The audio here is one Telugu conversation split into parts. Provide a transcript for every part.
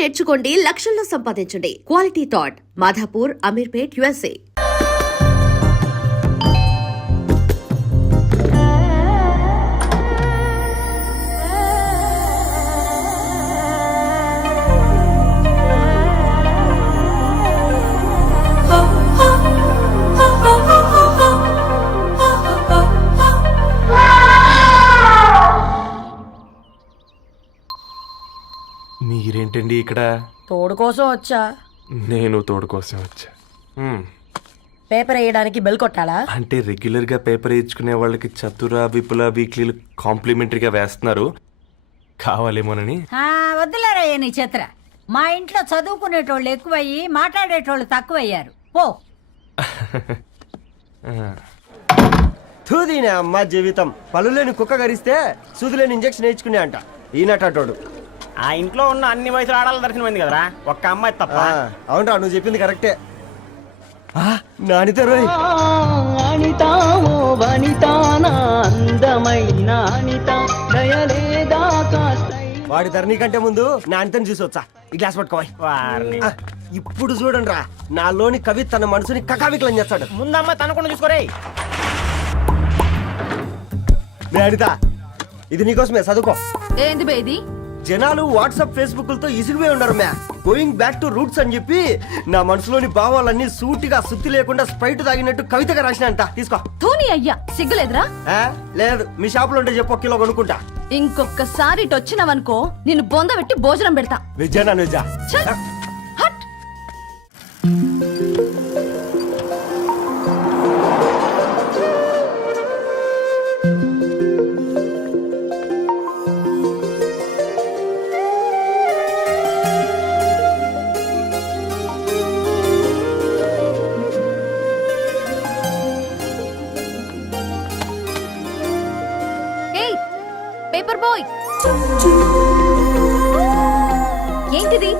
నేర్చుకోండి, లక్షల్లో సంపాదించండి. Quality thought Madhapur, Ameerpet, USA. మీరేంటండి ఇక్కడ? తోడు కోసం వచ్చా. నేను తోడు కోసం వచ్చా. పేపర్ వేయడానికి బెల్ కొట్టాలా? అంటే రెగ్యులర్ గా పేపర్ వేయించుకునే వాళ్ళకి చతుర విపుల వీక్లీలు కాంప్లిమెంటరీగా వేస్తున్నారు, కావాలేమోనని. వద్దులేరా నీ చిత్ర. మా ఇంట్లో చదువుకునేటోళ్ళు ఎక్కువయ్యి మాట్లాడేటోళ్ళు తక్కువయ్యారు. పో. తూదీనే అమ్మ జీవితం. పళ్ళులేని కుక్క గరిస్తే సూదులేని ఇంజక్షన్ వేయించుకునే అంట ఈనటోడు. ఆ ఇంట్లో ఉన్న అన్ని వయసులో ఆడాలి దర్శనమైంది కదరా, ఒక్క అమ్మాయి తప్ప. అవునరా, నువ్వు చెప్పింది కరెక్టే. నానితే రోయ్ వాడి ధరణి కంటే ముందు నానితని చూసి వచ్చా. ఈ గ్లాస్ పట్టుకోవాలి. ఇప్పుడు చూడండి రా, నాలోని కవి తన మనసుని కకావికలం చేస్తాడు. ముందమ్మ తనకుండా చూసుకోరే. అనిత, ఇది నీకోసమే, చదువుకో. ఏంది బేది? జనాలు వాట్సాప్ ఫేస్బుక్లతో ఇసిగిపోయి ఉన్నారు మ్యా. గోయింగ్ బ్యాక్ టు రూట్స్ అని చెప్పి నా మనసులోని భావాలన్నీ సూటిగా సుత్తి లేకుండా స్ప్రైట్ తాగినట్టు కవితగా రాసిన అంట. తీసుకో. ధోని అయ్యా, సిగ్గులేదురా? లేదు, మీ షాప్ లో ఉంటే చెప్పు, 1 కిలో కొనుక్కుంటా. ఇంకొకసారి ఇటు వచ్చినావనుకో నిన్ను బొంద పెట్టి భోజనం పెడతా. నిజానా? నిజా. హట్. పేపర్ బాయ్, ఏంటిది?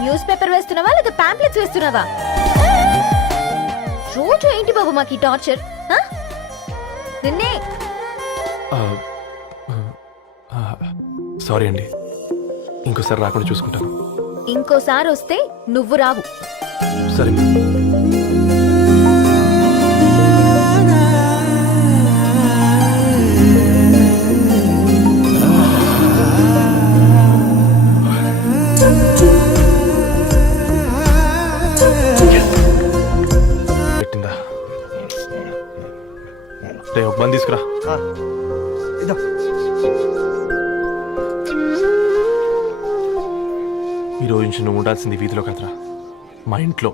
న్యూస్ పేపర్ వేస్తున్నావా లేదా పాంప్లెట్స్ వేస్తున్నావా? రోజు ఏంటి బాబు మాకు ఈ టార్చర్? నిన్నే. సారీ అండి, ఇంకోసారి రాకుండా చూసుకుంటాను. ఇంకోసారి వస్తే నువ్వు రావు. సరే. తీసుకురా. ఈ రోజు నుంచి నువ్వు ఉండాల్సింది వీధిలో కదరా, మా ఇంట్లో.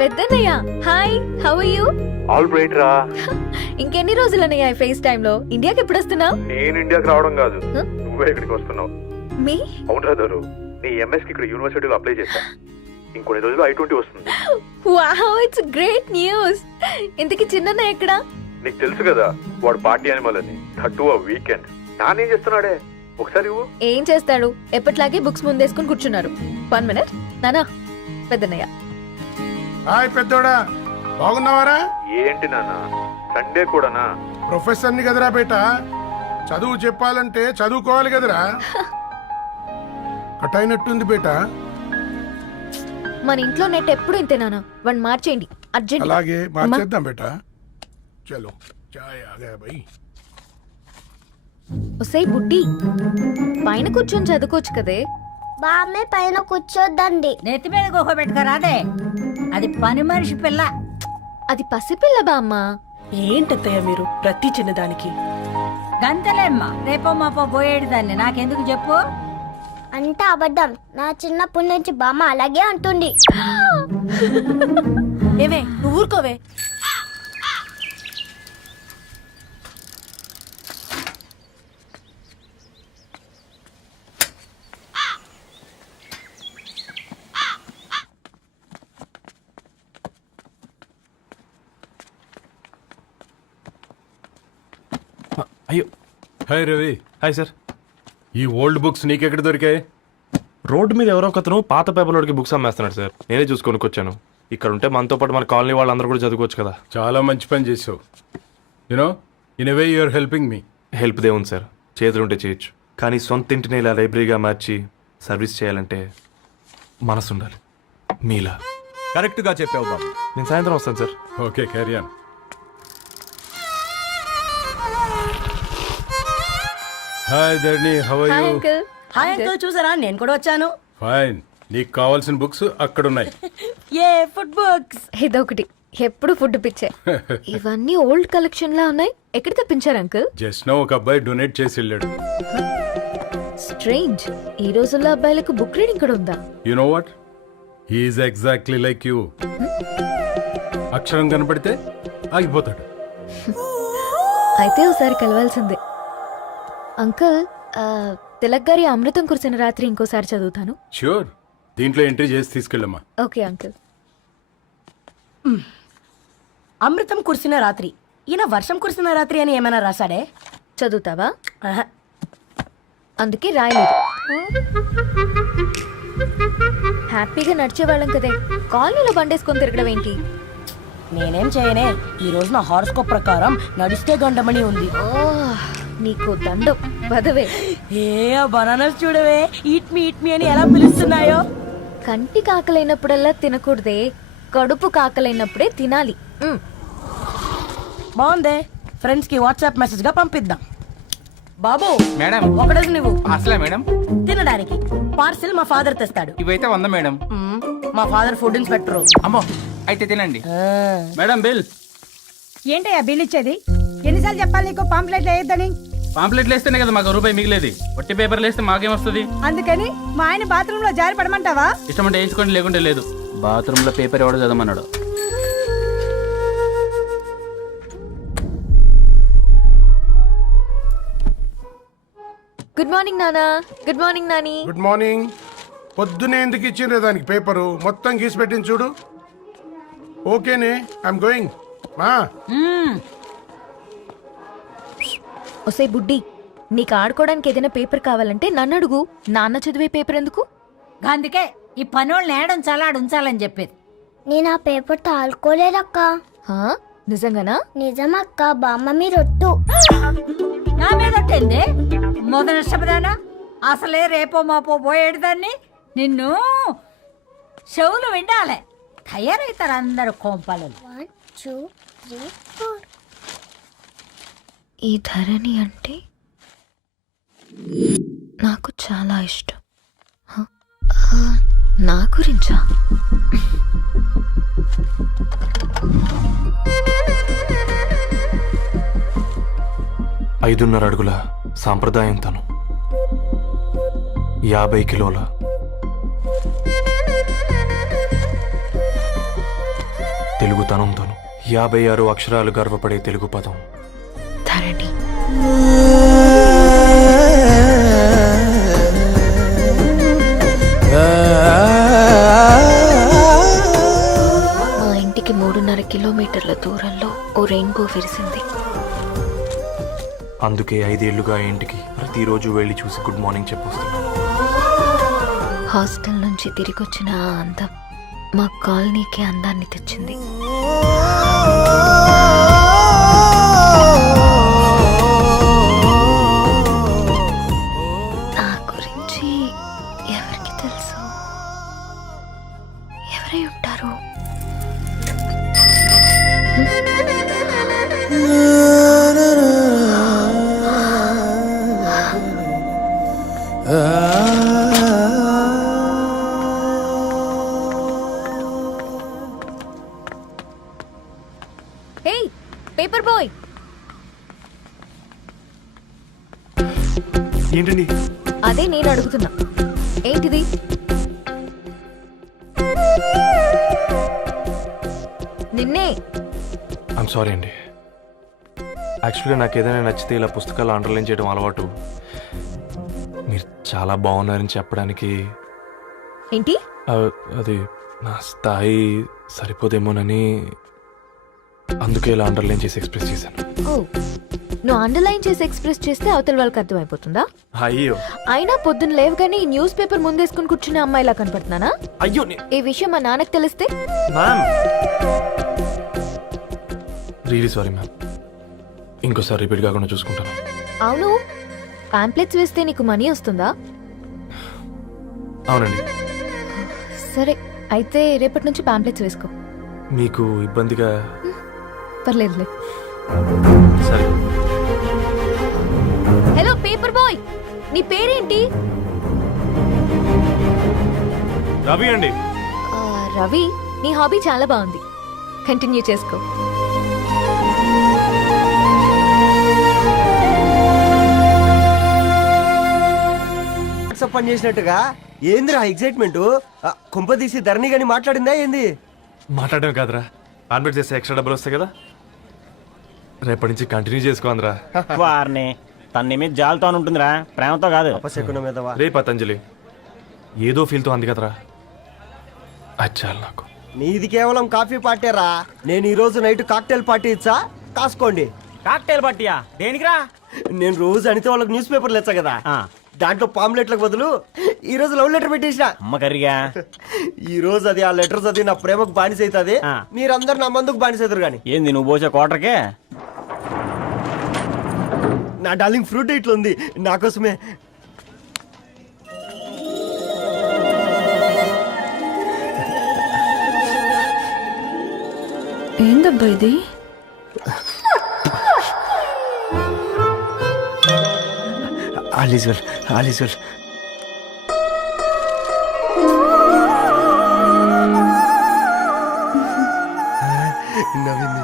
పెద్దన్నయ్య, hi, how are you? All right రా. ఇంకెన్ని రోజులన్నయ్య ఫేస్ టైమ్ లో? ఇండియాకి ఎప్పుడు వస్తున్నావు? నేను ఇండియాకి రావడం కాదు, నువ్వే ఇక్కడికి వస్తున్నావు. మీ? అవునరా దొరు, నీ ఎంఎస్ కి ఇక్కడ యూనివర్సిటీలో అప్లై చేశా. ఇంకొన్ని రోజులు I-20 వస్తుంది. Wow, it's great news. ఇంతకి చిన్నన్నయ్య ఎక్కడ? నీకు తెలుసు కదా, వాడు పార్టీ అనిమల్ అని. థర్టూ వీకెండ్. నానేం చేస్తున్నాడే, ఒకసారి ఏం చేస్తాడు, ఎప్పట్లాగే బుక్స్ ముందేసుకుని కూర్చున్నారు. 1 మినిట్. నానా, పెద్దన్నయ్య. హాయ్ పెద్దోడా, బాగున్నావారా? ఏంటి నాన్న, సండే కూడానా? ప్రొఫెసర్ ని కదరా బేట, చదువు చెప్పాలంటే చదువుకోవాలి కదరా. కట్ అయినట్టుంది బేట. మన ఇంట్లో నెట్ ఎప్పుడు ఇంతేనా? వన్ మార్చేయండి అర్జెంట్. అలాగే మార్చేద్దాం బేట. చలో చాయ్ ఆ గయా భయ్. ఒసై బుడ్డి, పైన కూర్చొని చదువుకోవచ్చు కదే. బామ్మే పైన కూర్చోద్దండి. నెత్తి మీద గుహ పెట్టుకోరాదే, అది పని మనిషి పిల్ల. అది పసిపిల్ల బామ్మ. ఏంటత్తయ్య మీరు ప్రతి చిన్నదానికి? గంతలేమ్మా, రేపో మాపో పోయేడు దాన్ని నాకెందుకు చెప్పు. అంటే అబద్ధం, నా చిన్నప్పటి నుంచి బామ్మ అలాగే అంటుంది. ఏవే నువ్వు ఊరుకోవే. అయ్యో హాయ్ రవి, హాయ్ సార్. ఈ ఓల్డ్ బుక్స్ నీకెక్కడ దొరికాయి? రోడ్డు మీద ఎవరో ఒకతను పాత పేపర్లోకి బుక్స్ అమ్మేస్తున్నాడు సార్. నేనే చూసుకొని వచ్చాను. ఇక్కడ ఉంటే మనతో పాటు మన కాలనీ వాళ్ళందరూ కూడా చదువుకోవచ్చు కదా. చాలా మంచి పని చేసావు. You know, in a way you're helping me. Help దేవుంది సార్, చేతులు ఉంటే చేయొచ్చు. కానీ సొంత ఇంటిని ఇలా లైబ్రరీగా మార్చి సర్వీస్ చేయాలంటే మనసు ఉండాలి మీలా. కరెక్ట్గా చెప్పావు బాబు. నేను సాయంత్రం వస్తాను sir. Okay, carry on. Hi Dharni, how are hi you? Uncle. Hi uncle, చూసారా నేను కూడా వచ్చాను. ఫైన్. నీకు కావాల్సిన బుక్స్ అక్కడ ఉన్నాయి. ఏ ఫుడ్ బుక్స్? ఇదొకటి, ఎప్పుడు ఫుడ్ పిచ్చే. ఇవన్నీ ఓల్డ్ కలెక్షన్ లా ఉన్నాయి. ఎక్కడ తెప్పించారు అంకుల్? జస్ట్ నో ఒక అబ్బాయి డొనేట్ చేసి వెళ్ళాడు. స్ట్రేంజ్, ఈ రోజుల్లో అబ్బాయిలకు బుక్ రీడింగ్ కూడా ఉందా? You know what, he's exactly like you. అక్షరం కనపడితే ఆగిపోతాడు. అయితే ఒకసారి కలవాల్సిందే. అంకుల్, తిలక్ గారి అమృతం కురిసిన రాత్రి ఇంకోసారి చదువుతాను. ష్యూర్, దీంట్లో ఎంట్రీ చేసి తీసుకెళ్ళమ్మా. Okay uncle. అమృతం కురిసిన రాత్రి, ఈయన వర్షం కురిసిన రాత్రి అని ఏమైనా రాశాడే? చదువుతావా? ఆహా. అందుకే రాయలేదు. హ్యాపీగా నడిచేవాళ్ళం కదే, కాలనీలో బండేసుకొని తిరగడం ఏంటి? నేనేం చేయనే, ఈ రోజు నా హారోస్కోప్ ప్రకారం నడిస్తే గండమణి ఉంది. ఓ, నీకు దండం పదవే. ఏ బనానాస్ చూడవే, ఈట్ మీ అని ఎలా పిలుస్తున్నాయో. కంటి కాకలైనప్పుడల్లా తినకూడదే, కడుపు కాకలైనప్పుడే తినాలి. బాగుందే, ఫ్రెండ్స్ కి వాట్సాప్ మెసేజ్ గా పంపిద్దాం. బాబు మేడం ఒకటేసి నువ్వు అసలే మేడం తినడానికి పార్సిల్ మా ఫాదర్ తెస్తాడు. ఇవైతే 100 మేడం. మా ఫాదర్ ఫుడ్ ఇన్స్పెక్టర్. అమ్మో అయితే తినండి మేడం. బిల్ ఏంటయ్యా బిల్ ఇచ్చేది? ఎన్నిసార్లు చెప్పాలి నీకు పాంప్లెట్లు వేయొద్దని? పాంప్లెట్లు వేస్తేనే కదా మాకు రూపాయి మిగిలేది. వట్టి పేపర్లు వేస్తే మాకేం వస్తుంది? అందుకని మా ఆయన బాత్రూమ్ లో జారి పడమంటావా? ఇష్టమంటే వేయించుకోండి, లేకుంటే లేదు. బాత్రూమ్ లో పేపర్ ఎవడో చదవమన్నాడు. గుడ్ మార్నింగ్ నానా. Good morning Nani. Good morning. పొద్దునే ఎందుకు ఇచ్చిండ్రే దానికి పేపరు? మొత్తం గీసి పెట్టింది చూడు. ఓకేనే, ఐఎమ్ గోయింగ్. మా ఒసే బుడ్డి, నీకు ఆడుకోవడానికి ఏదైనా పేపర్ కావాలంటే నన్ను అడుగు. నాన్న చదివే పేపర్ ఎందుకు? అందుకే ఈ పనోళ్ళని ఏడంచాలా ఉంచాలని చెప్పేది. నేను ఆ పేపర్ తాలుకోలేదక్క. హా? నిజంగానా? నిజమక్క, బామ్మ మీరొట్టు. నా మీద ఒట్టేంది? మొదటి నష్టపదానా? అసలే రేపో మాపో పోయేడు దాన్ని. నిన్ను చెవులు విండాలే, తయారవుతారు అందరు కోంపాలు. 1 2 3 4. ఈ ధరణి అంటే నాకు చాలా ఇష్టం. హ? నా గురించా? ఐదున్నర అడుగుల సాంప్రదాయం తను, 50 కిలోల తెలుగుతనం తను, 56 అక్షరాలు గర్వపడే తెలుగు పదం ధరణి. మా ఇంటికి 3.5 కిలోమీటర్ల దూరంలో ఓ రెయిన్బో విరిసింది. అందుకే 5 ఏళ్లుగా ఇంటికి ప్రతిరోజు వెళ్ళి చూసి గుడ్ మార్నింగ్ చెప్పొస్తున్నాను. హాస్టల్ నుంచి తిరిగి వచ్చిన ఆ అందం మా కాలనీకి అందాన్ని తెచ్చింది. నా గురించి ఎవరికి తెలుసు? ఎవరై ఉంటారు? హే పేపర్ బాయ్, ఏంటండి? అదే నేను అడుగుతున్నా, ఏంటిది? నిన్నే. ఐమ్ సారీ అండి. యాక్చువల్గా నాకు ఏదైనా నచ్చితే ఇలా పుస్తకాలు అండర్లైన్ చేయడం అలవాటు. మీరు చాలా బాగున్నారని చెప్పడానికి ఏంటి? అది నా స్థాయి సరిపోదేమోనని. అందుకే ఇలా అండర్లైన్ చేసి ఎక్స్ప్రెస్ చేశాను. ఓ, నువ్వు అండర్లైన్ చేసి ఎక్స్ప్రెస్ చేస్తే అవతల వాళ్ళకి అర్థమైపోతుందా? అయ్యో అయినా పొద్దున్న లేవగానే ఈ న్యూస్ పేపర్ ముందేసుకుని కూర్చునే అమ్మాయిలా కనపడుతున్నానా? అయ్యో ఈ విషయం మా నాన్నకి తెలిస్తే? Ma'am really sorry ma'am. ఇంకోసారి రిపీట్ కాకుండా చూసుకుంటాను. అవును, పాంప్లెట్స్ వేస్తే నీకు మనీ వస్తుందా? అవునండి. సరే, అయితే రేపటి నుంచి పాంప్లెట్స్ వేసుకో. మీకు ఇబ్బందిగా? పర్లేదులే. సరే. హలో పేపర్ బాయ్, నీ పేరేంటి? రవి అండి. రవి, నీ హాబీ చాలా బాగుంది, కంటిన్యూ చేసుకో. పని చేసినట్టుగా ఏందిరా ఎగ్జైట్మెంట్? కుంప తీసి ధరణి గాని మాట్లాడిందా ఏంది? మాట్లాడడం కాదురా, కాన్వర్ట్ చేస్తే ఎక్స్ట్రా డబ్బులు వస్తాయి కదా, రేపటి నుంచి కంటిన్యూ చేసుకోందిరా. వారిని తన మీద జాలతో ఉంటుందిరా, ప్రేమతో కాదు. అపశకునం మీదవా? రే పతంజలి, ఏదో ఫీల్తో అంది కదరా, అచ్చాలి నాకు. నీది కేవలం కాఫీ పార్టీరా. నేను ఈ రోజు నైట్ కాక్టైల్ పార్టీ ఇచ్చా, కాసుకోండి. కాక్టైల్ పట్టియా దేనికిరా? నేను రోజు అనితే వాళ్ళకి న్యూస్ పేపర్లు ఇచ్చా కదా, దాంట్లో పాంప్లెట్లకు బదులు ఈ రోజు లవ్ లెటర్ పెట్టేసిన. అమ్మ కర్రీగా ఈ రోజు అది ఆ లెటర్ చదివి నా ప్రేమకు బానిస అవుతుంది, మీరందరు నా మందుకు బానిస అవుతారు. కానీ ఏంది నువ్వు పోసే కోటర్కే? నా డార్లింగ్ ఫ్రూట్ ఇట్లా ఉంది నా కోసమే. ఏందబ్బా ఇది? All is well, all is well. నవ్వింది.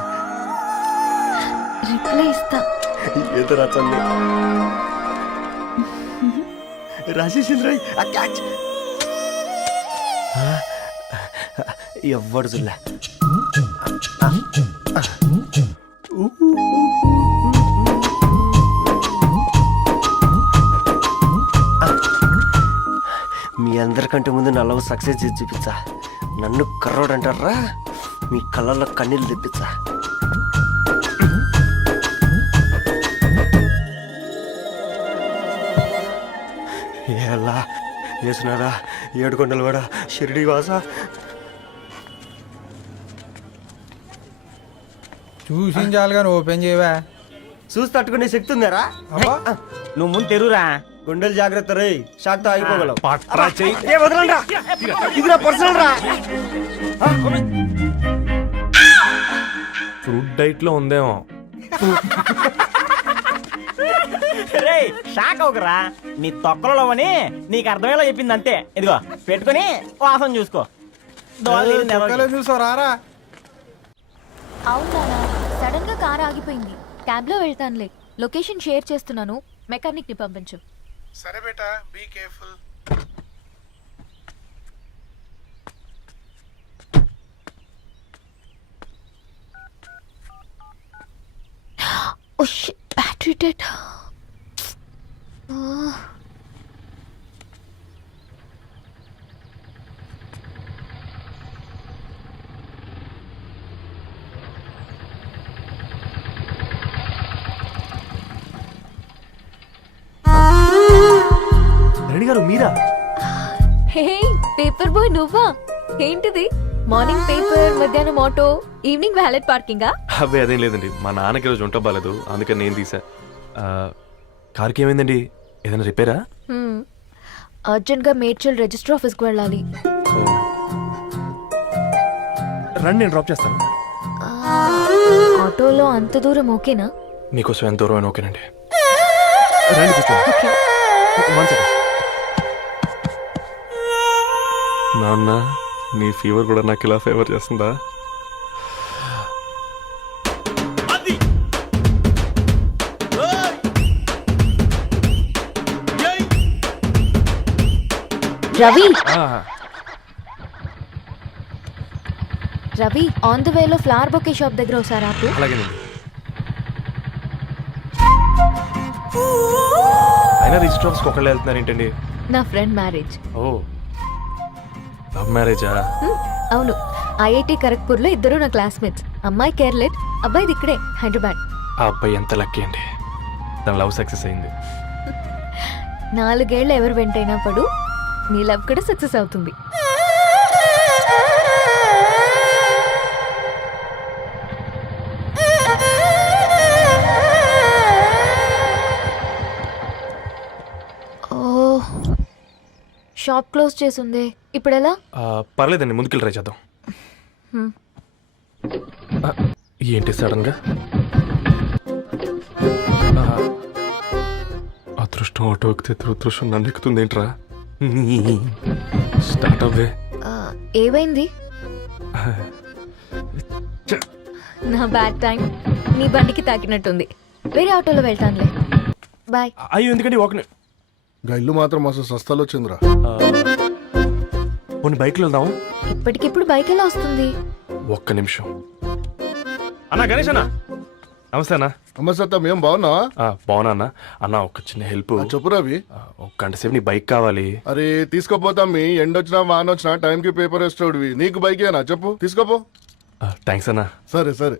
రిప్లై ఇస్తా. ఏదో రాచండి రాజేసింద్ర క్యాచ్. ఎవ్వడు చూడలే. మీ అందరికంటే ముందు నా లవ్ సక్సెస్ చేసి చూపించా. నన్ను కర్రోడు అంటారా, మీ కళ్ళల్లో కన్నీళ్ళు తెప్పించా. ఎలా వేసినారా ఏడుకొండలు కూడా షిరిడి వాస. చూసించాలి కానీ ఓపెన్ చేయవా? చూసి తట్టుకునే శక్తి ఉందారా? నువ్వు ముందు తెరురా. గుండెలు జాగ్రత్త రే, షాక్తో ఆగిపోగలవు. పట్రా చెయ్యి. ఏ వదలండ్రా, ఇది నా పర్సనల్ రా. ఫ్రూట్ డైట్ లో ఉందేమో. రే షాక్ అవకరా, నీ తొక్కలలో అని నీకు అర్థమయ్యేలా చెప్పింది అంతే. ఇదిగో పెట్టుకొని వాసన చూసుకో. చూసారా? అవునా, సడన్ గా కార్ ఆగిపోయింది. క్యాబ్ లో వెళ్తానులే, లొకేషన్ షేర్ చేస్తున్నాను, మెకానిక్ ని పంపించు. సరే బేటా, be careful. Oh shit, battery dead. Reddy గారు మీరా? హే పేపర్ బాయ్, నువ్వా? ఏంటిది? మార్నింగ్ పేపర్, మధ్యాహ్నం ఆటో, ఈవినింగ్ వ్యాలెట్ పార్కింగా? అబ్బాయి అదేం లేదండి, మా నాన్నకి రోజు ఉంట బాగాలేదు, అందుకని నేను తీసా. కార్కి ఏమైందండి? ఏదైనా రిపేరా? అర్జెంట్ గా మేడ్చల్ రిజిస్టర్ ఆఫీస్ కు వెళ్ళాలి. రండి, నేను డ్రాప్ చేస్తాను. ఆటోలో అంత దూరం ఓకేనా? మీకోసం ఎంత దూరం అయినా ఓకేనండి. రండి కూర్చోండి. One second. నాన్న, నీ ఫీవర్ కూడా నాకు ఇలా ఫేవర్ చేస్తుందా? రవి, రవి, ఆన్ ద వేలో ఫ్లవర్ బొకే షాప్ దగ్గర ఒకసారి ఆపు. అలాగేనండి. అయినా రిజిస్టర్ ఆఫీస్కి ఒకళ్ళు వెళ్తున్నారు ఏంటండి? నా ఫ్రెండ్ మ్యారేజ్. ఓ, లవ్ మ్యారేజా? అవును, ఐఐటి ఖరగ్పూర్ లో ఇద్దరు నా క్లాస్మేట్స్. అమ్మాయి కేర్లెట్, అబ్బాయిది ఇక్కడే హైదరాబాద్. ఆ అబ్బాయి ఎంత లక్కీ అండి, తన లవ్ సక్సెస్ అయింది. 4 ఏళ్ళు ఎవరు వెంటైనా పడు, నీ లవ్ కూడా సక్సెస్ అవుతుంది. ఓ, షాప్ క్లోజ్ చేసింది, ఇప్పుడు ఎలా? పర్లేదండి, ముందుకెళ్ళి ట్రై చేద్దాం. ఆ, ఏంటి సడన్గా? అదృష్టం ఆటో ఎక్కితే దురదృష్టం నన్ను ఎక్కుతుంది ఏంట్రా? స్టార్ట్ అవ్వే. ఏమైంది? నా బ్యాడ్ టైం నీ బండికి తాకినట్టుంది. వేరే ఆటోలో వెళ్తానులే, బాయ్. అయ్యో ఎందుకండి ఒక గా ఇల్లు మాత్రం అసలు సస్తాలు వచ్చిందిరా. కొన్ని బైక్లో వెళ్దాం. ఇప్పటికిప్పుడు బైక్ ఎలా వస్తుంది? ఒక్క నిమిషం. అన్నా గణేష్ అన్న, నమస్తే అన్న. నమస్తే, ఏం బాగున్నావా? బాగున్నా అన్న. అన్న ఒక చిన్న హెల్ప్. చెప్పు రవి. ఒక గంట సేపు నీ బైక్ కావాలి. అరే తీసుకోపోతాం, మీ ఎండొచ్చినా వానొచ్చినా టైంకి పేపర్ వేస్తాడువి. నీకు బైకేనా చెప్పు, తీసుకోపో. థ్యాంక్స్ అన్న. సరే సరే.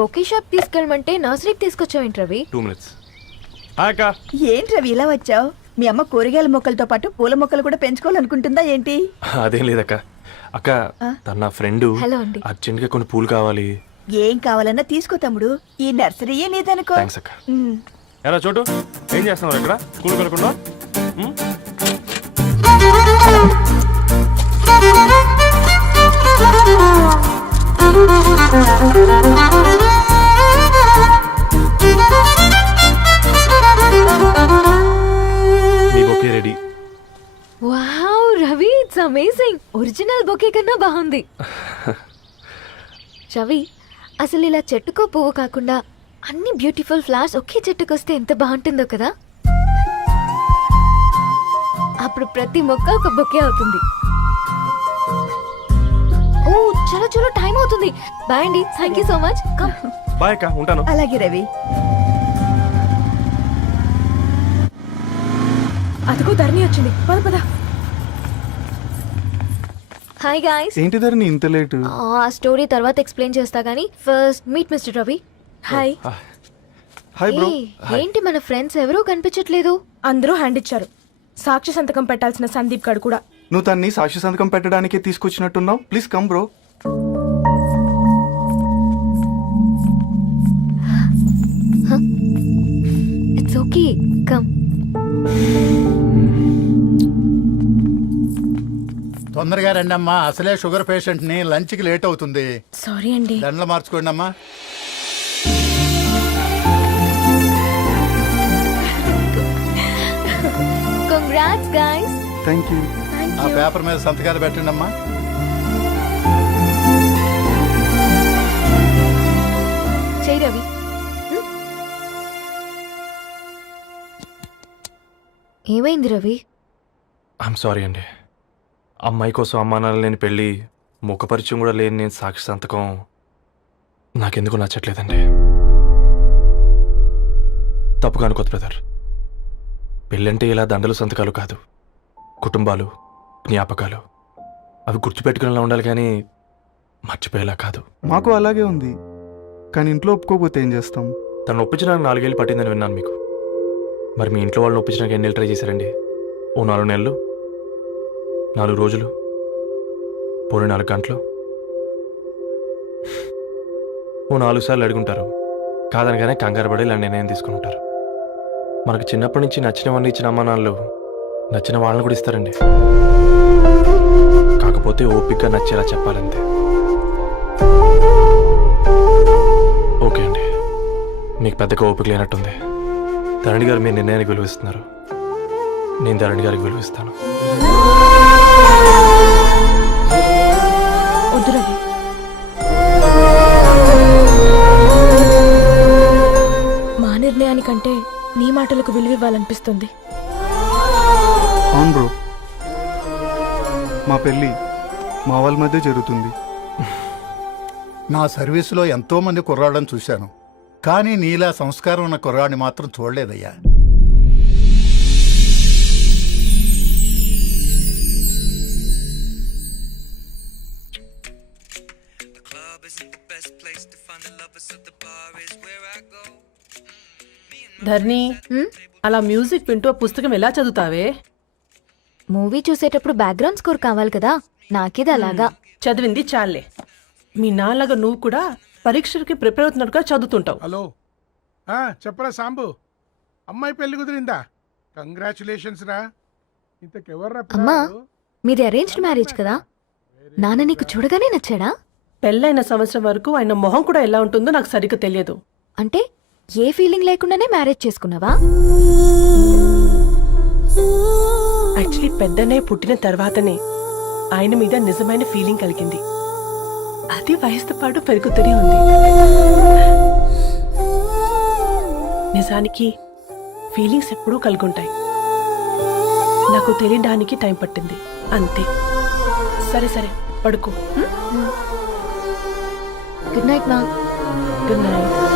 బొకే షాప్ తీసుకెళ్ళమంటే నర్సరీకి తీసుకొచ్చావేంటి రవి? 2 minutes. అక్క ఏంటి రవి ఇలా వచ్చావు? మీ అమ్మ కూరగాయల మొక్కలతో పాటు పూల మొక్కలు కూడా పెంచుకోవాలనుకుంటుందా ఏంటి? అదేం లేదక్క. అక్క తన నా ఫ్రెండ్, హలో అండి. అర్జెంట్ గా కొన్ని పూలు కావాలి. ఏం కావాలన్నా తీసుకో తమ్ముడు, ఈ నర్సరీయే నీదనుకో. థ్యాంక్స్ అక్క. ఎలా చోటు, ఏం చేస్తున్నావు ఇక్కడ? స్కూల్ కనుకున్నా? మీ bouquet ready. Wow Ravi, it's amazing. Original bouquet కన్నా బాగుంది. రవి, అసలు ఇలా చెట్టుకో పువ్వు కాకుండా అన్ని బ్యూటిఫుల్ ఫ్లవర్స్ ఒకే చెట్టుకు వస్తే ఎంత బాగుంటుందో కదా. అప్పుడు ప్రతి మొక్క ఒక బొకే అవుతుంది. ఓ చలో చలో, టైం అవుతుంది. బాయ్ అండి, thank you so much. Come. Bye అక్క, ఉంటాను. అలాగే రవి. అదిగో ధరణి వచ్చింది, పద పద. Hi guys. ఏంటి ధరణి ఇంత లేట్? ఆ స్టోరీ తర్వాత ఎక్స్ప్లెయిన్ చేస్తా గానీ first meet mister Ravi. Hi. Hi bro. ఏంటి మన ఫ్రెండ్స్ ఎవరూ కనిపించట్లేదు? అందరూ హ్యాండ్ ఇచ్చారు. సాక్షి సంతకం పెట్టాల్సిన సందీప్ గడు కూడా. నువ్వు తన్ని సాక్షి సంతకం పెట్టడానికే తీసుకొచ్చినట్టున్నావు. Please come bro. It's okay, come. తొందరగా రండి అమ్మా, అసలే షుగర్ పేషెంట్ ని, లంచ్ కి లేట్ అవుతుంది. సారీ అండి. దండలు మార్చుకోండి అమ్మా. Congrats guys. Thank you. ఆ పేపర్ మీద సంతకాలు పెట్టండి అమ్మా. చెయ్యి రవి. ఏమైంది రవి? ఐఎమ్ సారీ అండి. అమ్మాయి కోసం అమ్మా నాన్న లేని పెళ్ళి, ముఖ పరిచయం కూడా లేని నేను సాక్షి సంతకం నాకెందుకు నచ్చట్లేదండి. తప్పుగా అనుకోదు బ్రదర్. పెళ్ళంటే ఇలా దండలు సంతకాలు కాదు, కుటుంబాలు, జ్ఞాపకాలు. అవి గుర్తుపెట్టుకునేలా ఉండాలి కానీ మర్చిపోయేలా కాదు. మాకు అలాగే ఉంది, కానీ ఇంట్లో ఒప్పుకోకపోతే ఏం చేస్తాం? తను ఒప్పించడానికి 4 ఏళ్ళు పట్టిందని విన్నాను మీకు. మరి మీ ఇంట్లో వాళ్ళని ఒప్పించడానికి ఎన్ని నెలలు ట్రై చేశారండి? ఓ 4 నెలలు, 4 రోజులు, పోనీ 4 గంటలు. ఓ 4 సార్లు అడుగుంటారు, కాదనగానే కంగారు పడి ఇలా నిర్ణయం తీసుకుని ఉంటారు. మనకు చిన్నప్పటి నుంచి నచ్చినవన్నీ ఇచ్చిన అమ్మ నాన్నలు నచ్చిన వాళ్ళని కూడా ఇస్తారండి. కాకపోతే ఓపికగా నచ్చేలా చెప్పాలంతే. ఓకే అండి, మీకు పెద్దగా ఓపిక లేనట్టుంది. ధరణి గారు మీ నిర్ణయానికి విలువిస్తున్నారు, నేను ధరణి గారికి విలువిస్తాను. వద్దు రవి, మా నిర్ణయానికంటే నీ మాటలకు విలువ ఇవ్వాలనిపిస్తుంది. అవును బ్రో, మా పెళ్ళి మా వాళ్ళ మధ్య జరుగుతుంది. నా సర్వీసులో ఎంతో మంది కుర్రాళ్ళని చూశాను, కానీ నీలా సంస్కారం ఉన్న కుర్రాడిని మాత్రం చూడలేదయ్యా. ధర్ని, అలా మ్యూజిక్ వింటూ ఆ పుస్తకం ఎలా చదువుతావే? మూవీ చూసేటప్పుడు బ్యాక్గ్రౌండ్ స్కోర్ కావాలి కదా, నాకేది అలాగా. చదివింది చాలే. మీ నాన్నగా నువ్వు కూడా పరీక్షలకి ప్రిపేర్ అవుతున్నట్టుగా చదువుతుంటావు. హలో, చెప్పరా సాంబు, అమ్మాయి పెళ్లి కుదిరిందా? కంగ్రాచులేషన్స్ రా. ఇంతకెవర్రా అమ్మా, పిల్లాడు? మీది అరేంజ్డ్ మ్యారేజ్ కదా, నాన్న నీకు చూడగానే నచ్చాడా? పెళ్ళైన సంవత్సరం వరకు ఆయన మొహం కూడా ఎలా ఉంటుందో నాకు సరిగ్గా తెలియదు. అంటే ఏ ఫీలింగ్ లేకుండానే మ్యారేజ్ చేసుకున్నావా? యాక్చువల్లీ పెద్దనే పుట్టిన తర్వాతనే ఆయన మీద నిజమైన ఫీలింగ్ కలిగింది. అది వయసుతో పాటు పెరుగుతూనే ఉంది. నిజానికి ఫీలింగ్స్ ఎప్పుడూ కలుగుంటాయి, నాకు తెలియడానికి టైం పట్టింది అంతే. సరే సరే, పడుకో. గుడ్ నైట్ మా. Good night.